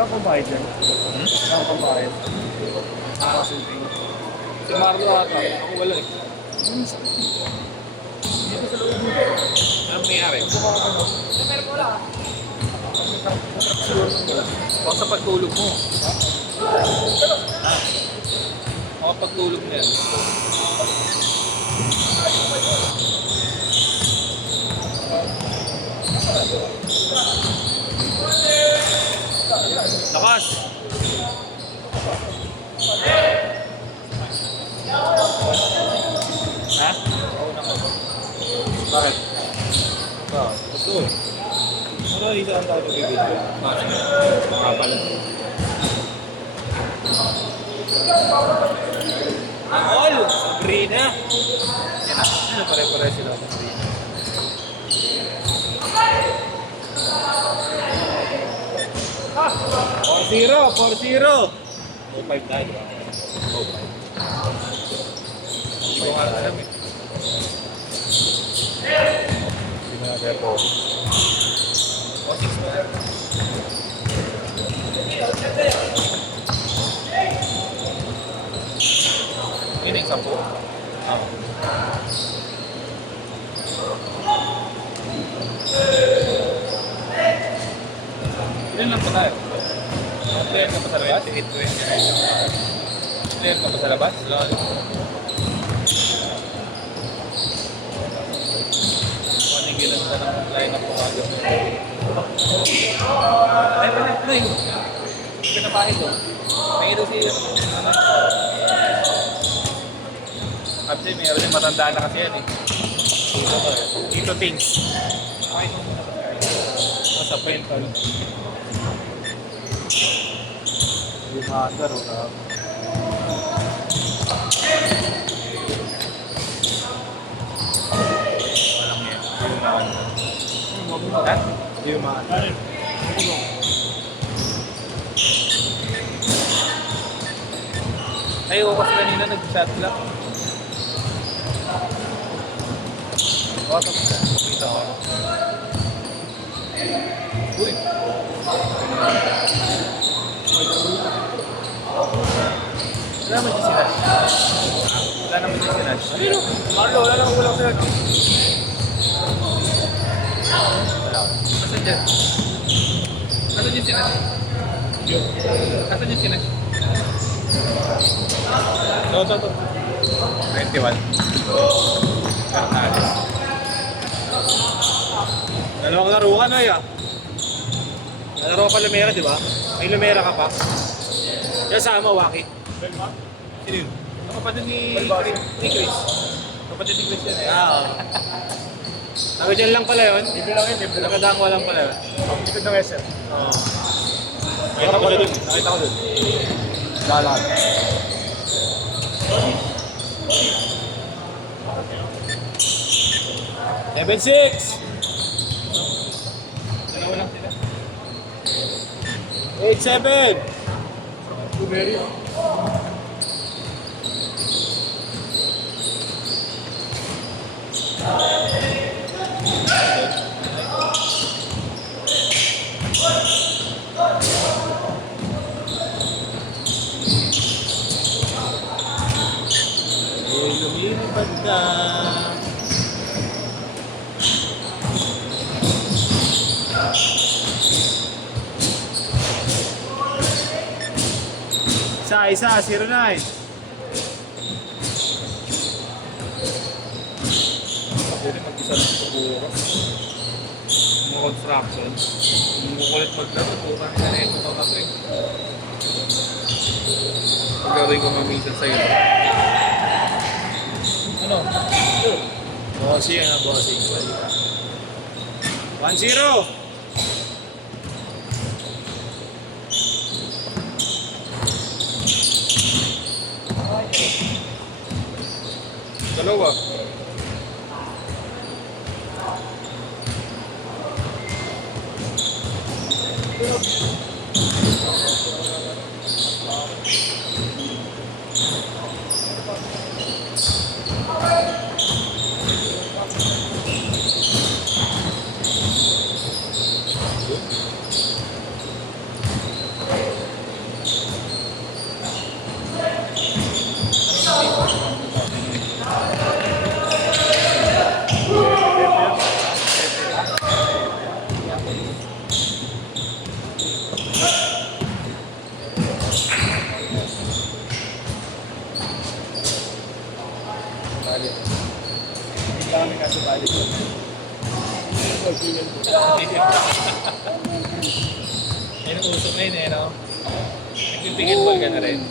Saan pambayad yan? Saan pambayad? Si Marlo ata. Ako wala eh. Anong nangyari? Baka sa pagtulog mo. Baka pagtulog mo yan. Lakas! Ha? Bakit? Gusto. Ano dito ang tayo bibigyan? Mga pala. All! Sabrina! Yan na. Ano pare-pare sila? Sabrina. 4-0! 4-0! 2-5 tayo. 2-5. Hindi ko nga alam eh. Hindi mo na kaya po. 4-6 ba? Yun yung 10? Oo. Ilan lang pa tayo? Player ka pa sa labas? Player ka pa sa labas? Panigilan ka ng line up pumagaw. Ay, panay. Pinapahin ko. May ito siya. Actually, mayroon yung matandaan na kasi yan eh. Dito things. Okay. Nasa print pa rin. Yung mother o na. Walang yan. Yung mother. Yung mother. Ayaw ko kasi kanina nag-shot lang. Pakita ko. Uy! Wala naman yung sinad. Wala naman yung sinad. Ano? Marlo, wala naman walang sinad. Wala. Asan dyan? Asan yung sinad? Asan yung sinad? Ito. 91. Carnales. Dalawang laro ka na eh. Nalaro ka pa Lumera, di ba? May Lumera ka pa. Yan sa Waki. Sino yun? Ang kapatid ni Chris. Kapatid ni Chris yan eh. Sabi dyan lang pala yun. Libre lang yun, libre lang. Nakadangwa lang pala yun. Libre ng SM. Oo. Nakita ko dun. Nakita ko dun. Lalat. Seven, 6! Dalawa lang sila. 8-7! Blueberry. Lumilipad na. Isa, 0-9. Pwede mag-isa lang sa bukas. Mga construction. Kumukulit maglaro. Putang ina na ito. Tapos eh. Pagkaroin ko mamisan sa'yo. Ano? Bossing na bossing. 1-0. Dalawa. Kaso balik ko. Yan ang uso ngayon eh, no? Nagpipigil ball ka na rin.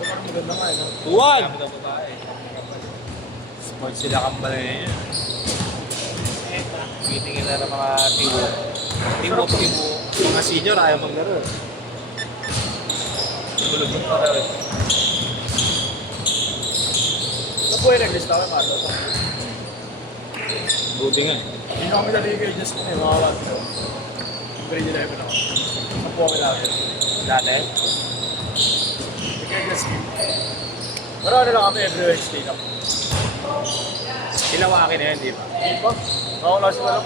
Parang maganda nga, no? Tuwad! Kami ng babae. Sports sila kambal ngayon. Meetingin na ng mga team-up. Mga senior ayaw maglaro. Nagulog pa rin. Ano po yung nag-lista kay Carlos? Buti nga. Hindi na kami naligay just kung mga one. Yung grade 11 ako. Ano po kami natin? Dati? Ligay just kami. Pero ano lang kami every Wednesday lang. Ilawakin na yan, di ba? Hindi pa? Ako last ko lang.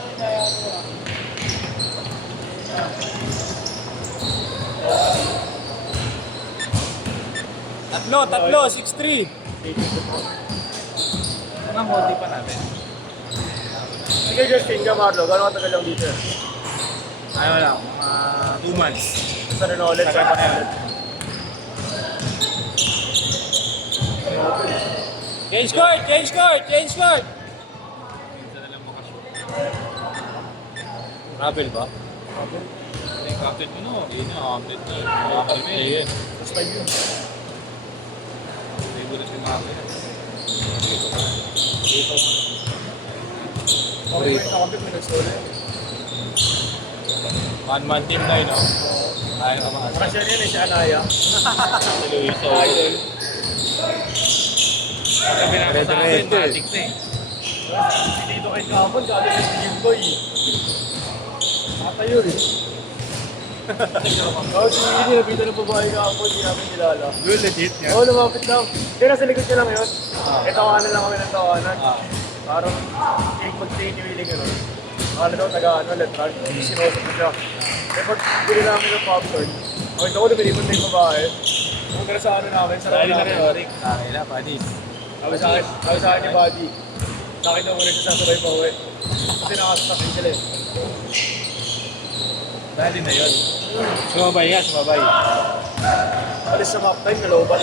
Tatlo, 6'3". Mga multi pa natin. Ligay just kami ka Marlo. Gano'ng katagal lang dito? Ayaw lang, mga 2 months. Sa ulit. Tagal pa na yan. Change court! Minsan na lang makashoot. Travel ba? Yung captain mo no? Hindi na, captain na. Mga kami eh. Mas 5 yun. Favorite yung mga kaya. Okay, yung nakapit mo nag-story. One-man team na yun, no? Ayaw ka makasya. Kasi yan eh, si Anaya. Si Luis Idol. Kami na sa amin, matik na eh. Si Tito kay Kapon, sabi niya si Jimboy. Nakatayo eh. Oo, si Hindi, nabita ng babae Kapon, hindi namin nilala. Good, legit yan. Oo, lumapit lang. Kaya nasa likod niya lang yun. Eh, tawanan lang kami ng tawanan. Parang yung pag-train yung hiling ano. Ano daw, taga-ano, letran. Sinusok ko siya. Eh, pag bili namin ng popcorn, okay, ako lumilipon na yung babae. Pumunta na sa ano namin, sa Dahil na namin. rin, Rick. Kaya panis. Sabi sa akin ni Buddy, sa akin daw muna siya sasabay pa uwi. Kasi nakasasakit sila eh. Dahil na yun. Sumabay nga, sumabay. Alis sa map time, nalobat.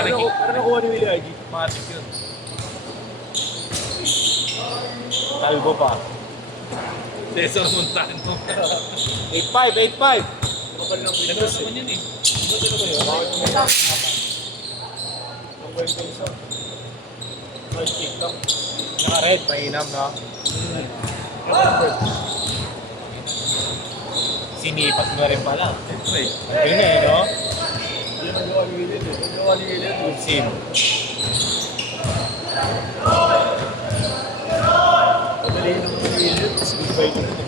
Ano nakuha ni Willie IG? Matik yun. Talbo pa. Cesar Montano. 8'5". Kapal ng Ganda Windows naman eh. yun eh. Ganda naman yun. Bakit may ang kwento isa? May kick lang. Naka-red, mainam no? Sinipat mo rin pala. Siyempre. Ang galing eh, no? Hindi na gawa ni Willie eh. Hindi gawa ni Willie eh. Sim. Madali naman ni Willie. Speed by naman eh.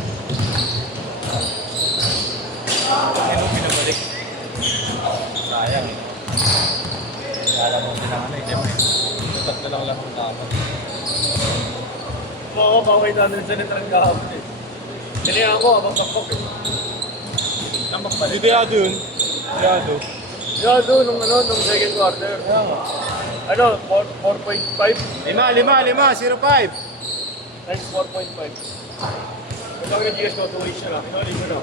Ano pinabalik? Sayang eh. Kala mo silang ano eh, di ba eh? Tatlo lang lang ang dapat. Oo, pakaway natin sa netrang kahapon eh. Kanihan ko, abang pakpok eh. Tambak pa. Ideado yun. Ideado. Yado, nung second quarter. Ano, 4.5 5. times 4.5. Ito ang GS ko, 2 weeks na lang. Inuli ko na.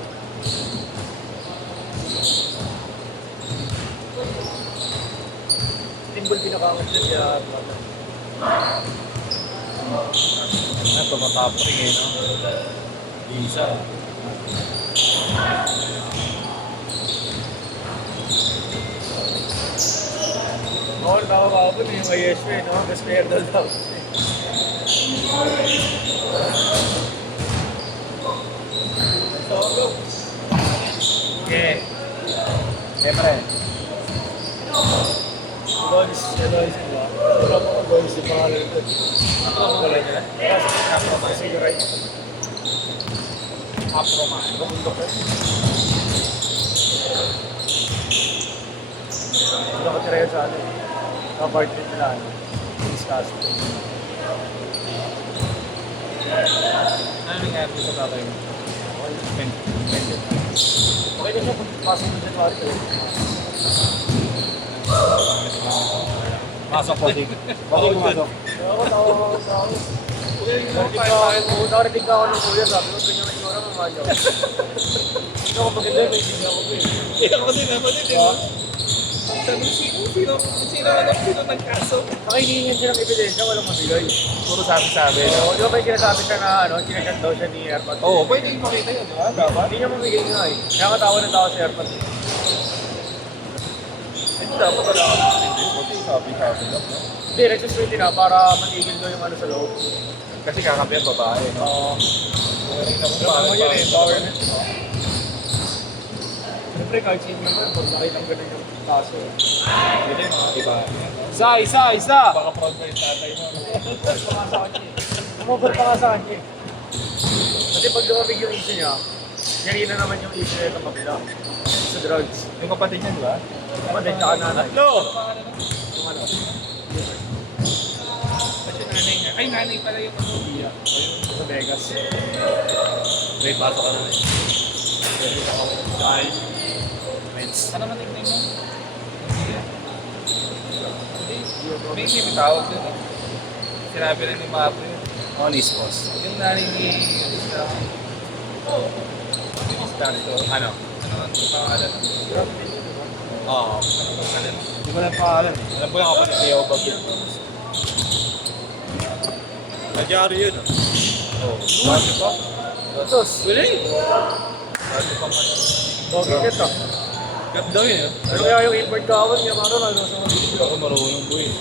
Timbol pinakangat siya Ano, tumatapos rin eh, no? Isa. Oo, nakakapapon yung ISP, no? Mas fair daw daw. Okay. Siyempre. Goals, diba? Wala po ko goals yung pangalan ito. Wala nila. Kasi yung right. Aproman. Bundok eh. Nakatira yun sa ano eh. Sa apartment nila, ano. Discuss. Ano nangyari sa tatay mo? Okay na siya kung pasok mo sa kwarto eh. Pasok po din. Bakit pumasok? Ako, tawa. Nakarinig ka ako ng kuya, sabi ko, ganyan ang itsura ng manyo. Ito kapag hindi, may hindi ako eh. Ako din, di ba? Sabi sino nagkaso? Saka hinihingan siya ng ebidensya, walang mabigay. Puro sabi-sabi. So, di ba may sinasabi siya na chinachat daw siya ni Airpod? Oo, pwede yung makita yun, di ba? Dapat. Hindi niya mamigay nga eh. Kaya katawa ng tao si Airpod. Hindi dapat wala ka. Kasi sabi-sabi lang, no? Hindi, nagsuswerte na para matigil daw yung ano sa loob. Kasi kakapihan babae, no? Oo. Paano Ano yun eh, empowerment. Siyempre, kahit sino naman, pag nakita ang ganun yung kaso. Hindi, mga iba. Isa! Baka proud ba yung tatay mo? Umabot pa nga sa kanya eh. Kasi pag lumabig yung issue niya, yari na naman yung issue niya itong kabila. Sa drugs. Yung kapatid niya, di ba? Kapatid, tsaka nanay. No! Yung ano. Kasi nanay niya. Ay, nanay pala yung ano. Iya. Sa Vegas. Wait, pasok ka na rin. Ay. Mens. Ano man yung name mo? May hindi tawag doon. Sinabi rin ni Mapo yun. Onismos. Yung nanay ni... Ano? Ano ang pangalan? Oo. Di ba lang pangalan eh? Alam ko lang kapatid ni Yao Bagyo. Nadyari yun. Oo. Dati pa. Tos. Wala yun. Dati pa man. Bogi kita. Ganda yun. Ano kaya yung import kawan niya, maro na sa mga Hindi ako marunong po eh.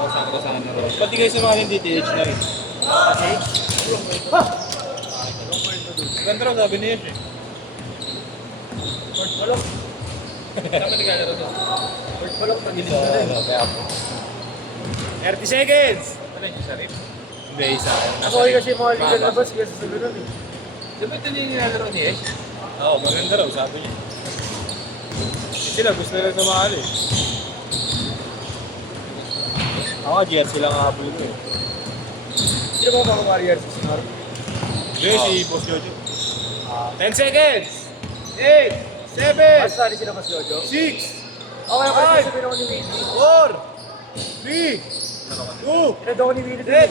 Oo, saan na rin. Pati kayo sumali ng DTH na rin. Kasi? Ha! Ganda raw sabi niya eh. Port Balok. Saan ba naglalaro doon? Port Balok, pag-ilis Sa na din. kaya ako. 30 seconds! Ano yung sa rin? Hindi, isa. Ako kasi mga legal labas kasi sa ganun eh. Di ba ito yung nilalaro ni Ash? Oo, maganda raw, sabi niya. Sila gusto nila sumali. Ako nga, GR sila nga habol ko eh. Sino ba mga warriors sa Snor? Hindi, si Boss Jojo. 10 seconds! 8, 7, Basta rin sila mas Jojo. 6, Okay, kasi sabihin ako ni Willie. 4, 3, 2, Pinadaw ko ni Willie din. 10.